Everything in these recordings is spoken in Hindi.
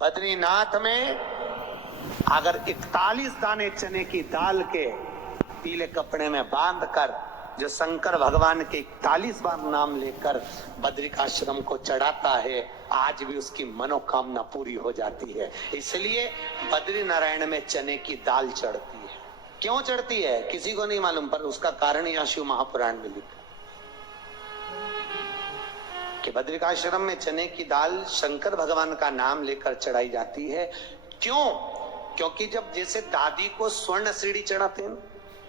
बद्रीनाथ में अगर 41 दाने चने की दाल के पीले कपड़े में बांध कर जो शंकर भगवान के 41 बार नाम लेकर बद्रिकाश्रम को चढ़ाता है, आज भी उसकी मनोकामना पूरी हो जाती है। इसलिए बद्री नारायण में चने की दाल चढ़ती है। क्यों चढ़ती है किसी को नहीं मालूम, पर उसका कारण यहाँ शिव महापुराण में लिखा कि बद्रिकाश्रम में चने की दाल शंकर भगवान का नाम लेकर चढ़ाई जाती है। क्यों? क्योंकि जब जैसे दादी को स्वर्ण सीढ़ी चढ़ाते हैं,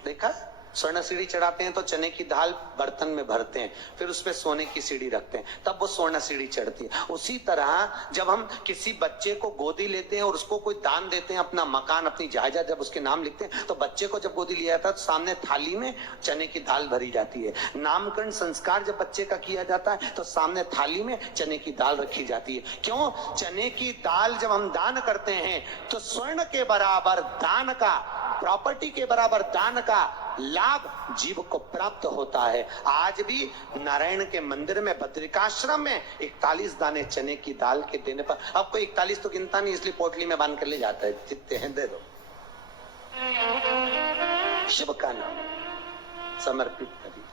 देखा स्वर्ण सीढ़ी चढ़ाते हैं तो चने की दाल बर्तन में भरते हैं, फिर उसपे सोने की सीढ़ी रखते हैं, तब वो स्वर्ण सीढ़ी चढ़ती है। उसी तरह जब हम किसी बच्चे को गोदी लेते हैं और उसको कोई दान देते हैं, अपना मकान अपनी जायदाद जब उसके नाम लिखते हैं, तो बच्चे को जब गोदी लिया जाता है तो सामने थाली में चने की दाल भरी जाती है। नामकरण संस्कार जब बच्चे का किया जाता है तो सामने थाली में चने की दाल रखी जाती है। क्यों? चने की दाल जब हम दान करते हैं तो स्वर्ण के बराबर दान का, प्रॉपर्टी के बराबर दान का लाभ जीव को प्राप्त होता है। आज भी नारायण के मंदिर में बद्रिकाश्रम में 41 दाने चने की दाल के देने पर, अब कोई 41 तो गिनता नहीं, इसलिए पोटली में बांध कर ले जाता है, जितने हैं दे दो, शिव का नाम समर्पित करिए।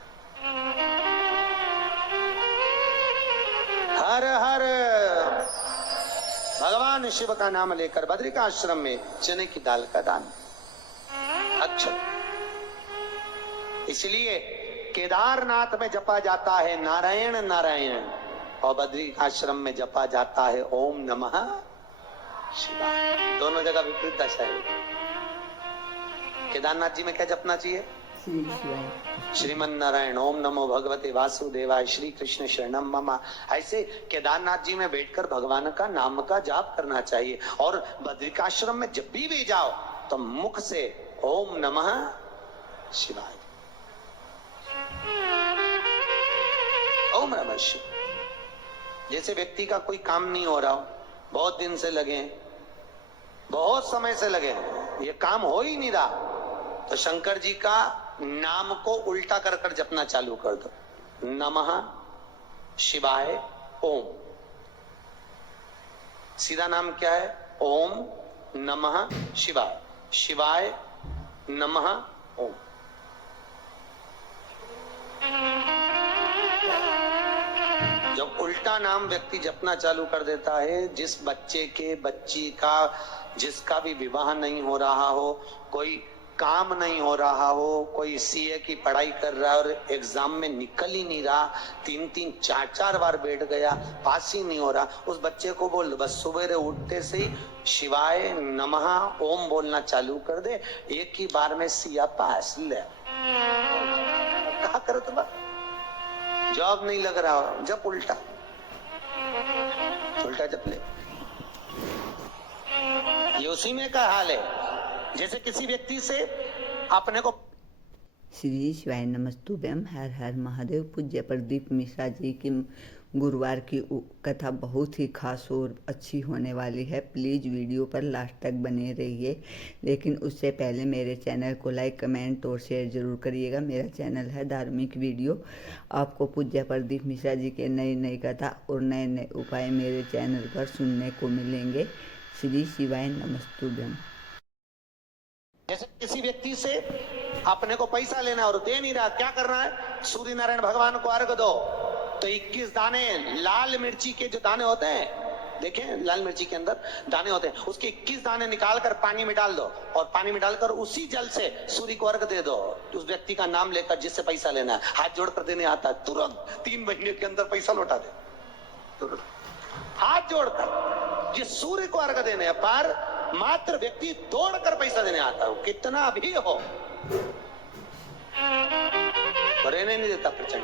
हर हर भगवान शिव का नाम लेकर बद्रिकाश्रम में चने की दाल का दान अक्षर। इसलिए केदारनाथ में जपा जाता है नारायण नारायण, और बद्री आश्रम में जपा जाता है ओम नमः शिवाय। दोनों जगह विपरीत दशा है। केदारनाथ जी में क्या जपना चाहिए? श्रीमन नारायण, ओम नमो भगवते वासुदेवाय, श्री कृष्ण शरणम मम। ऐसे केदारनाथ जी में बैठकर भगवान का नाम का जाप करना चाहिए। और बद्रिकाश्रम में जब भी जाओ तो मुख से ओम नमः शिवाय, ओम नमः शिवाय। जैसे व्यक्ति का कोई काम नहीं हो रहा हो, बहुत दिन से लगे, बहुत समय से लगे, ये काम हो ही नहीं रहा, तो शंकर जी का नाम को उल्टा कर कर जपना चालू कर दो। नमः शिवाय ओम। सीधा नाम क्या है? ओम नमः शिवाय, शिवाय नमः ओम। जब उल्टा नाम व्यक्ति जपना चालू कर देता है, जिस बच्चे के, बच्ची का, जिसका भी विवाह नहीं हो रहा हो, कोई काम नहीं हो रहा हो, कोई सीए की पढ़ाई कर रहा है और एग्जाम में निकल ही नहीं रहा, 3-3 4-4 बार बैठ गया, पास ही नहीं हो रहा, उस बच्चे को बोल बस सुबह उठते से ही शिवाय नमः ओम बोलना चालू कर दे, एक ही बार में सिया पास ले। कहा करो तो जॉब नहीं लग रहा, जब उल्टा जब ले, ये उसी में का हाल है। जैसे किसी व्यक्ति से अपने को श्री शिवाय नमस्तुभ्यम, हर हर महादेव। पूज्य प्रदीप मिश्रा जी की गुरुवार की कथा बहुत ही खास और अच्छी होने वाली है। प्लीज़ वीडियो पर लास्ट तक बने रहिए, लेकिन उससे पहले मेरे चैनल को लाइक, कमेंट और शेयर जरूर करिएगा। मेरा चैनल है धार्मिक वीडियो। आपको पूज्य प्रदीप मिश्रा जी के नई कथा और नए नए उपाय मेरे चैनल पर सुनने को मिलेंगे। श्री शिवाय नमस्तुभ्यम। जैसे किसी व्यक्ति से अपने को पैसा लेना है और दे नहीं रहा, क्या करना है? सूर्य नारायण भगवान को अर्घ दो। तो 21 दाने लाल मिर्ची के जो दाने होते हैं, देखें लाल मिर्ची के अंदर दाने होते हैं, उसके 21 दाने निकाल कर पानी में डाल दो, और पानी में डालकर उसी जल से सूर्य को अर्घ दे दो। उस व्यक्ति का नाम लेकर जिससे पैसा लेना है, हाथ जोड़कर देने आता है, तुरंत 3 महीने के अंदर पैसा लौटा दे। तुरंत हाथ जोड़कर जिस सूर्य को अर्घ देने पर मात्र व्यक्ति दौड़कर पैसा देने आता है, कितना भी हो, रहने नहीं देता प्रचंड।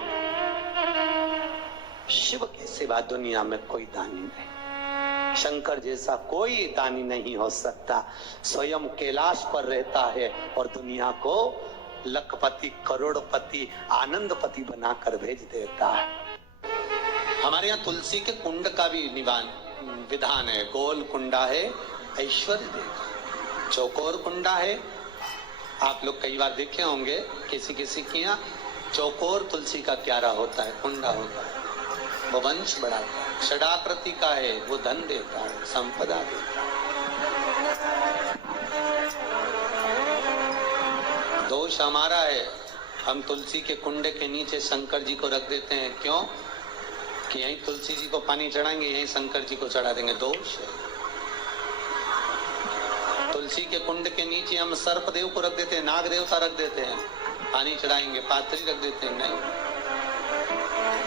शिव के सिवा दुनिया में कोई दानी नहीं, शंकर जैसा कोई दानी नहीं हो सकता। स्वयं कैलाश पर रहता है और दुनिया को लखपति, करोड़पति, आनंदपति बनाकर भेज देता है। हमारे यहाँ तुलसी के कुंड का भी विधान है। गोल कुंडा है ऐश्वर्य देगा, चौकोर कुंडा है। आप लोग कई बार देखे होंगे किसी के यहाँ चौकोर तुलसी का क्यारा होता है, कुंडा होता है, वो वंश बढ़ाता है। षडाकृति का है, वो धन देता है, संपदा देता है। दोष हमारा है, हम तुलसी के कुंड के नीचे शंकर जी को रख देते हैं। क्यों? कि यहीं तुलसी जी को पानी चढ़ाएंगे, यहीं शंकर जी को चढ़ा देंगे। दोष है। तुलसी के कुंड के नीचे हम सर्प देव को रख देते हैं, नाग देवता रख देते हैं, पानी चढ़ाएंगे, पात्री रख देते हैं, नहीं।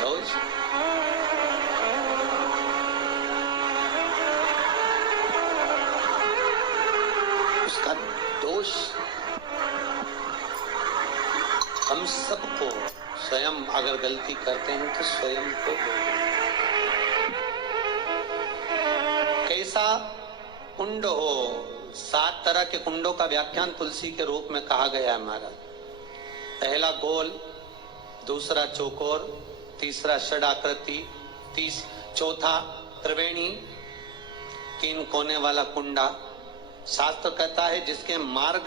दोष। उसका दोष हम सबको, स्वयं अगर गलती करते हैं तो स्वयं को। कैसा कुंड हो, 7 तरह के कुंडों का व्याख्यान तुलसी के रूप में कहा गया है हमारा। पहला गोल, दूसरा चौकोर, तीसरा षडाकृति, चौथा त्रिवेणी, 3 कोने वाला कुंडा। शास्त्र कहता है जिसके मार्ग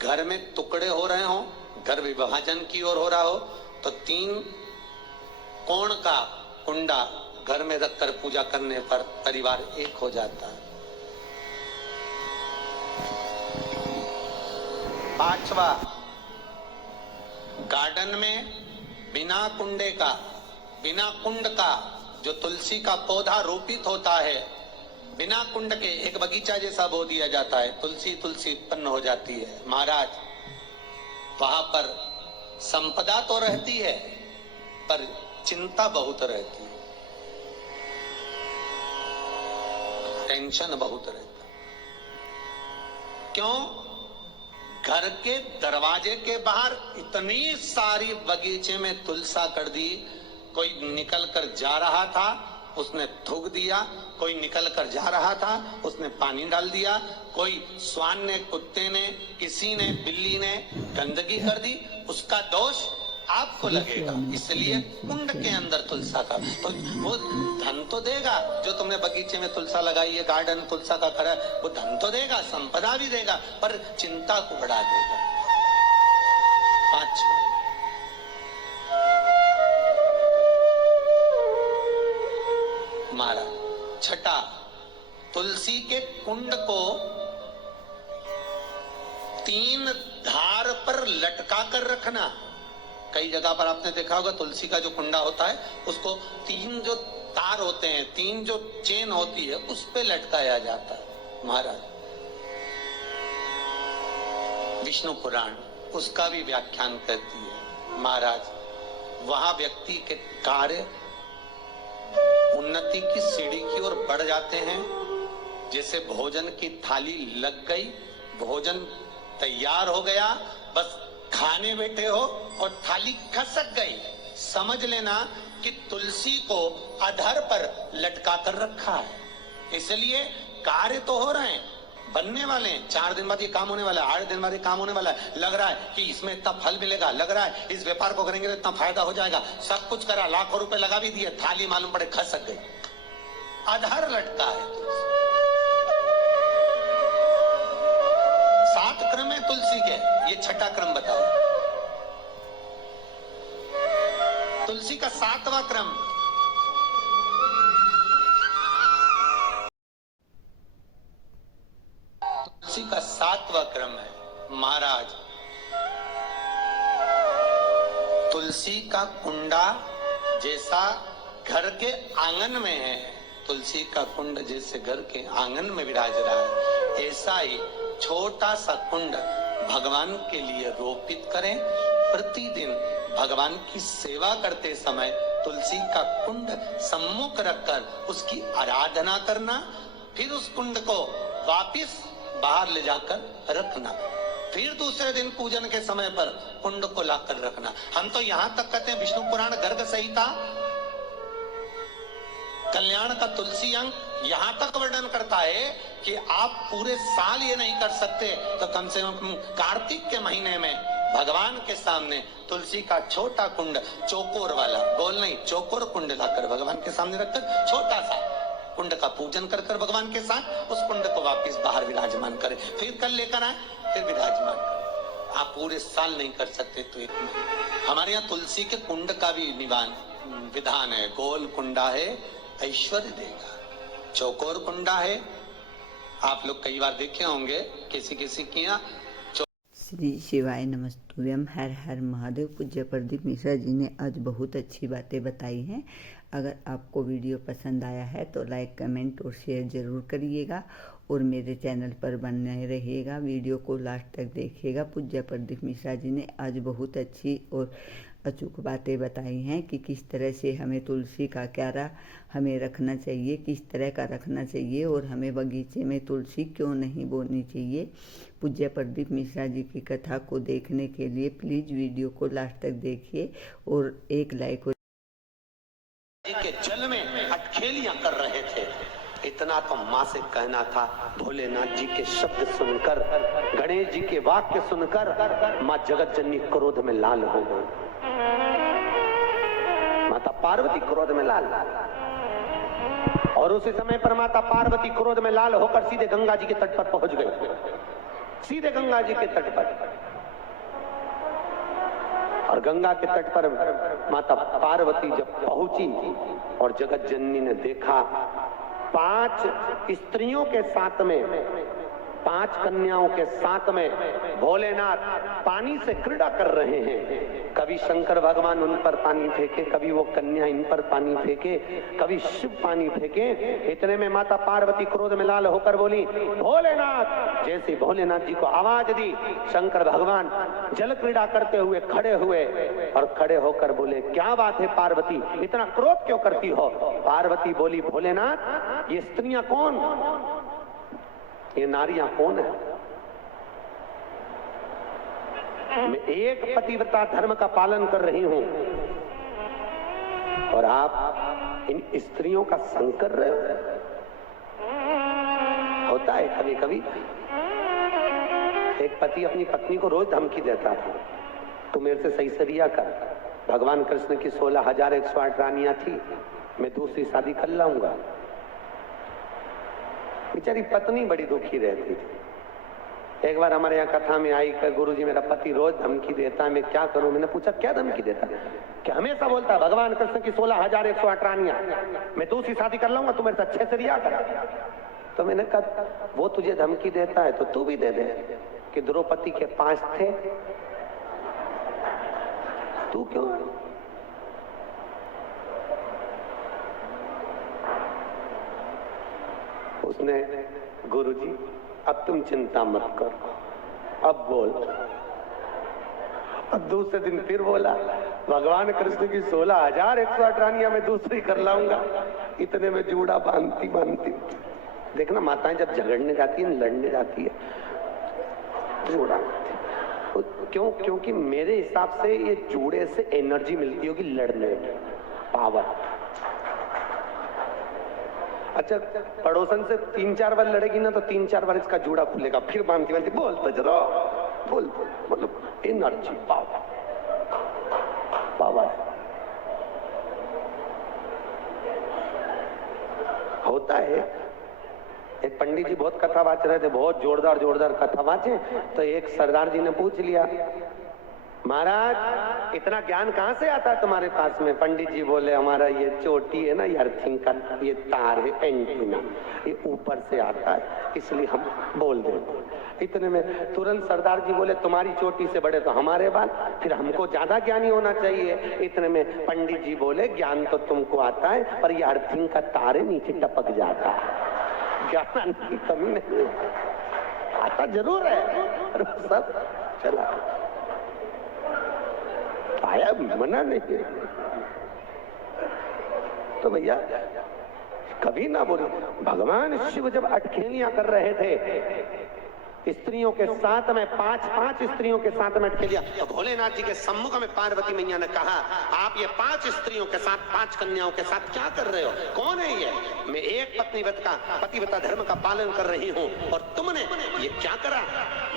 घर में टुकड़े हो रहे हो, घर विभाजन की ओर हो रहा हो, तो 3 कोण का कुंडा घर में रखकर पूजा करने पर परिवार एक हो जाता है। 5वां, गार्डन में बिना कुंडे का, बिना कुंड का जो तुलसी का पौधा रोपित होता है, बिना कुंड के एक बगीचा जैसा बो दिया जाता है, तुलसी तुलसी उत्पन्न हो जाती है। महाराज, वहां पर संपदा तो रहती है पर चिंता बहुत रहती है, टेंशन बहुत रहता है। क्यों? घर के दरवाजे के बाहर इतनी सारी बगीचे में तुलसा कर दी। कोई निकल कर जा रहा था, उसने थूक दिया, कोई निकल कर जा रहा था, उसने पानी डाल दिया, कोई श्वान ने, कुत्ते ने, किसी ने, बिल्ली ने गंदगी कर दी, उसका दोष आपको लगेगा। इसलिए कुंड के अंदर तुलसा का, तो वो धन तो देगा, जो तुमने बगीचे में तुलसा लगाई है, गार्डन तुलसा का करा, वो धन तो देगा, संपदा भी देगा, पर चिंता को बढ़ा देगा। 5वां, मारा। 6, तुलसी के कुंड को 3 धार पर लटका कर रखना। कई जगह पर आपने देखा होगा तुलसी का जो कुंडा होता है, उसको 3 जो तार होते हैं, 3 जो चेन होती है, उस पे लटकाया जाता है। महाराज, विष्णु पुराण उसका भी व्याख्यान करती है। महाराज, वहां व्यक्ति के कार्य उन्नति की सीढ़ी की ओर बढ़ जाते हैं। जैसे भोजन की थाली लग गई, भोजन तैयार हो गया, बस खाने बैठे हो और थाली खसक गई, समझ लेना कि तुलसी को अधर पर लटका कर रखा है। इसलिए कार्य तो हो रहे हैं, बनने वाले हैं, 4 दिन बाद ये काम होने वाला है, 8 दिन बाद ये काम होने वाला है, लग रहा है कि इसमें इतना फल मिलेगा, लग रहा है इस व्यापार को करेंगे तो इतना फायदा हो जाएगा, सब कुछ करा, लाखों रुपए लगा भी दिए, थाली मालूम पड़े खसक गई, अधर लटका है। 7 क्रम है तुलसी के, ये 6ठा क्रम बताओ। तुलसी का 7वां क्रम, तुलसी का 7वां क्रम है। महाराज, तुलसी का कुंडा जैसा घर के आंगन में है, तुलसी का कुंड जैसे घर के आंगन में विराज रहा है, ऐसा ही छोटा सा कुंड भगवान के लिए रोपित करें। प्रतिदिन भगवान की सेवा करते समय तुलसी का कुंड सम्मुख रखकर उसकी आराधना करना, फिर उस कुंड को वापिस बाहर ले जाकर रखना, फिर दूसरे दिन पूजन के समय पर कुंड को लाकर रखना। हम तो यहां तक कहते हैं, विष्णु पुराण गर्ग संहिता कल्याण का तुलसी अंग यहां तक वर्णन करता है कि आप पूरे साल ये नहीं कर सकते तो कम से कम कार्तिक के महीने में भगवान के सामने तुलसी का छोटा कुंड, चौकोर वाला, गोल नहीं, चौकोर कुंड लाकर भगवान के सामने रखकर छोटा सा कुंड का पूजन कर कर भगवान के साथ उस कुंड को वापस बाहर विराजमान करें, फिर कल लेकर आए, फिर विराजमान करें। आप पूरे साल नहीं कर सकते तो एक महीने। हमारे यहाँ तुलसी के कुंड का भी विधान है, गोल कुंडा है, ऐश्वर्य देगा। चौकोर कुंडा है, आप लोग कई बार देखे होंगे किसी किसी के यहाँ। श्री शिवाय नमस्तुभ्यम, हर हर महादेव। पूज्य प्रदीप मिश्रा जी ने आज बहुत अच्छी बातें बताई हैं। अगर आपको वीडियो पसंद आया है तो लाइक, कमेंट और शेयर ज़रूर करिएगा और मेरे चैनल पर बने रहिएगा। वीडियो को लास्ट तक देखिएगा। पूज्य प्रदीप मिश्रा जी ने आज बहुत अच्छी और अचूक बातें बताई हैं कि किस तरह से हमें तुलसी का क्यारा हमें रखना चाहिए, किस तरह का रखना चाहिए और हमें बगीचे में तुलसी क्यों नहीं बोनी चाहिए। पूज्य प्रदीप मिश्रा जी की कथा को देखने के लिए प्लीज़ वीडियो को लास्ट तक देखिए और एक लाइक के जल में अटखेलियां कर रहे थे। इतना तो माँ से कहना था। भोलेनाथ जी के शब्द सुनकर, गणेश जी के वाक्य सुनकर माँ जगत जननी क्रोध में लाल हो गई। माता पार्वती क्रोध में लाल, और उसी समय पर माता पार्वती क्रोध में लाल होकर सीधे गंगा जी के तट पर पहुंच गई। सीधे गंगा जी के तट पर, और गंगा के तट पर माता पार्वती जब पहुंची और जगत जननी ने देखा 5 स्त्रियों के साथ में, 5 कन्याओं के साथ में भोलेनाथ पानी से क्रीड़ा कर रहे हैं। कभी शंकर भगवान उन पर पानी फेंके, कभी वो कन्या इन पर पानी फेंके, कभी शिव पानी फेंके। इतने में माता पार्वती क्रोध में लाल होकर बोली भोलेनाथ। जैसे भोलेनाथ जी को आवाज दी, शंकर भगवान जल क्रीड़ा करते हुए खड़े हुए और खड़े होकर बोले क्या बात है पार्वती, इतना क्रोध क्यों करती हो। पार्वती बोली भोलेनाथ ये स्त्रियां कौन, ये नारियां कौन है। मैं एक पतिव्रता धर्म का पालन कर रही हूं और आप इन स्त्रियों का संग कर रहे हो। होता है कभी कभी, एक पति अपनी पत्नी को रोज धमकी देता था, तू मेरे से सही सरिया कर। भगवान कृष्ण की 16,108 रानियां थी, मैं दूसरी शादी कर लाऊंगा। बेचारी पत्नी बड़ी दुखी रहती थी। एक बार हमारे यहाँ कथा में आई कि गुरुजी मेरा पति रोज धमकी देता है, मैं क्या करूं। मैंने पूछा क्या धमकी देता, कि हमेशा बोलता भगवान कृष्ण की 16,108 रानियां, मैं दूसरी शादी कर लाऊंगा, तू मेरे से अच्छे से रिया कर। तो मैंने कहा वो तुझे धमकी देता है तो तू भी दे दे, कि द्रौपदी के 5 थे, तू क्यों। उसने गुरुजी अब तुम चिंता मत करो, अब बोल। अब दूसरे दिन फिर बोला भगवान कृष्ण की 16,108 रानियां मैं दूसरी कर लाऊंगा। इतने में जूड़ा बांधती बांधती, देखना माताएं जब झगड़ने जाती है, लड़ने जाती है, जूड़ा क्यों, क्योंकि मेरे हिसाब से ये जूड़े से एनर्जी मिलती होगी लड़ने की, पावर। अच्छा पड़ोसन से 3-4 बार लड़ेगी ना तो 3-4 बार इसका जूड़ा खुलेगा, फिर बांधती बांधती बोल तो जरा बोल, मतलब एनर्जी, पावर, पावर होता है। एक पंडित जी बहुत कथा वाच रहे थे, बहुत जोरदार कथा वाचे। तो एक सरदार जी ने पूछ लिया महाराज इतना ज्ञान कहाँ से आता है तुम्हारे पास में। पंडित जी बोले हमारा ये चोटी है ना, ये अर्थिंग का ये तार है, एंटीना, ये ऊपर से आता है, इसलिए हम बोल देते। इतने में तुरंत सरदार जी बोले तुम्हारी चोटी से बड़े तो हमारे बाल, फिर हमको ज्यादा ज्ञानी होना चाहिए। इतने में पंडित जी बोले ज्ञान तो तुमको आता है पर ये अर्थिंग का तार नीचे टपक जाता है, ज्ञान की कमी नहीं, आता जरूर है, सब चला आया, मना नहीं। तो भैया कभी ना बोलो। भगवान शिव जब अटखेलियां कर रहे थे स्त्रियों के साथ में, 5 स्त्रियों के साथ में अटखेलियां, तो भोलेनाथ जी के सम्मुख में पार्वती मैया ने कहा आप ये 5 स्त्रियों के साथ, 5 कन्याओं के साथ क्या कर रहे हो, कौन है ये। मैं एक पतिव्रता धर्म का पालन कर रही हूँ और तुमने ये क्या करा।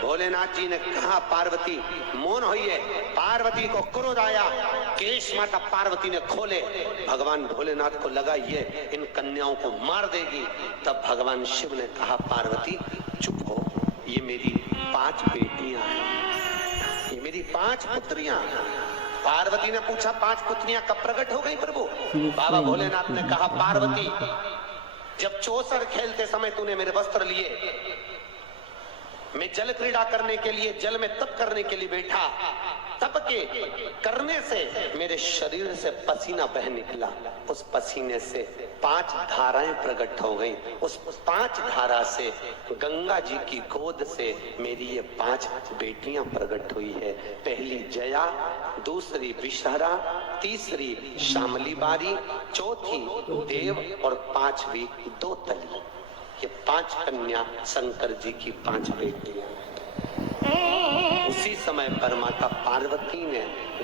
भोलेनाथ जी ने कहा पार्वती मौन होइए। पार्वती को क्रोध आया, केश माता पार्वती ने खोले। भगवान भोलेनाथ को लगा ये इन कन्याओं को मार देगी। तब भगवान शिव ने कहा पार्वती चुप हो, ये मेरी 5 बेटियां हैं, ये मेरी 5 पुत्रियां हैं, पार्वती ने पूछा 5 पुत्रियां कब प्रकट हो गई प्रभु? बाबा भोलेनाथ ने कहा पार्वती, जब चौसर खेलते समय तूने मेरे वस्त्र लिए, मैं जल क्रीड़ा करने के लिए, जल में तप करने के लिए बैठा, तप के करने से मेरे शरीर से पसीना बह निकला, उस पसीने से 5 धाराएं प्रकट हो गई, उस 5 धारा से गंगा जी की गोद से मेरी ये 5 बेटियां प्रकट हुई है। पहली जया, दूसरी विषहरा, तीसरी शामली बारी, चौथी देव और 5वीं दोतली। ये 5 कन्या शंकर जी की 5 बेटियां। उसी समय पर माता पार्वती ने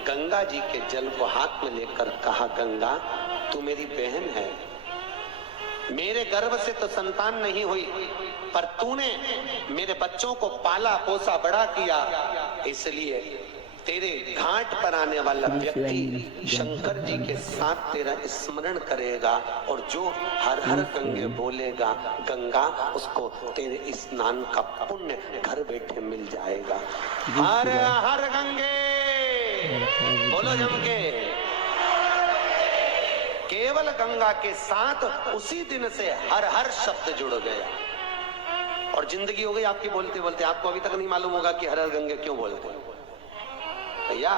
गंगा जी के जल को हाथ में लेकर कहा, गंगा तू मेरी बहन है, मेरे गर्भ से तो संतान नहीं हुई, पर तूने मेरे बच्चों को पाला पोसा बड़ा किया, इसलिए तेरे घाट पर आने वाला व्यक्ति शंकर जी के साथ तेरा स्मरण करेगा और जो हर हर गंगे बोलेगा, गंगा उसको तेरे स्नान का पुण्य घर बैठे मिल जाएगा। हर हर गंगे बोलो जम के। केवल गंगा के साथ उसी दिन से हर हर शब्द जुड़ गया और जिंदगी हो गई आपकी बोलते बोलते। आपको अभी तक नहीं मालूम होगा कि हर हर गंगे क्यों बोलते हैं भैया।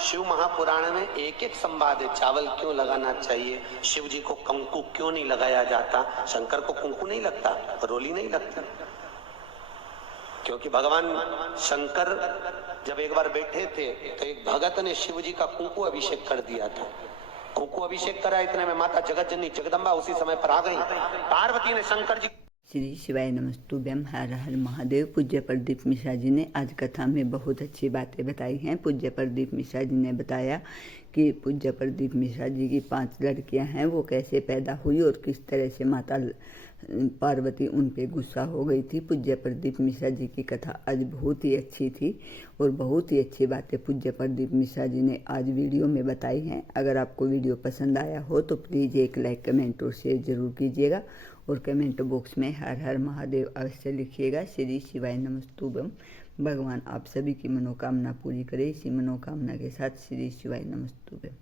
शिव महापुराण में एक एक संवाद है, चावल क्यों लगाना चाहिए, शिव जी को कंकु क्यों नहीं लगाया जाता, शंकर को कुंकू नहीं लगता, रोली नहीं लगती, क्योंकि भगवान शंकर जब एक बार बैठे थे तो एक भगत ने शिव जी का कुंकू अभिषेक कर दिया था। कुंकू अभिषेक करा, इतने में माता जगत जननी जगदम्बा उसी समय पर आ गई। पार्वती ने शंकर जी श्री शिवाय नमस्तुभ्यम। हर हर महादेव। पूज्य प्रदीप मिश्रा जी ने आज कथा में बहुत अच्छी बातें बताई हैं। पूज्य प्रदीप मिश्रा जी ने बताया कि पूज्य प्रदीप मिश्रा जी की 5 लड़कियां हैं, वो कैसे पैदा हुई और किस तरह से माता पार्वती उन पे गुस्सा हो गई थी। पूज्य प्रदीप मिश्रा जी की कथा आज बहुत ही अच्छी थी और बहुत ही अच्छी बातें पूज्य प्रदीप मिश्रा जी ने आज वीडियो में बताई हैं। अगर आपको वीडियो पसंद आया हो तो प्लीज़ एक लाइक, कमेंट और शेयर जरूर कीजिएगा और कमेंट बॉक्स में हर हर महादेव अवश्य लिखिएगा। श्री शिवाय नमस्तुभ्यम। भगवान आप सभी की मनोकामना पूरी करे। इसी मनोकामना के साथ श्री शिवाय नमस्तुभ्यम।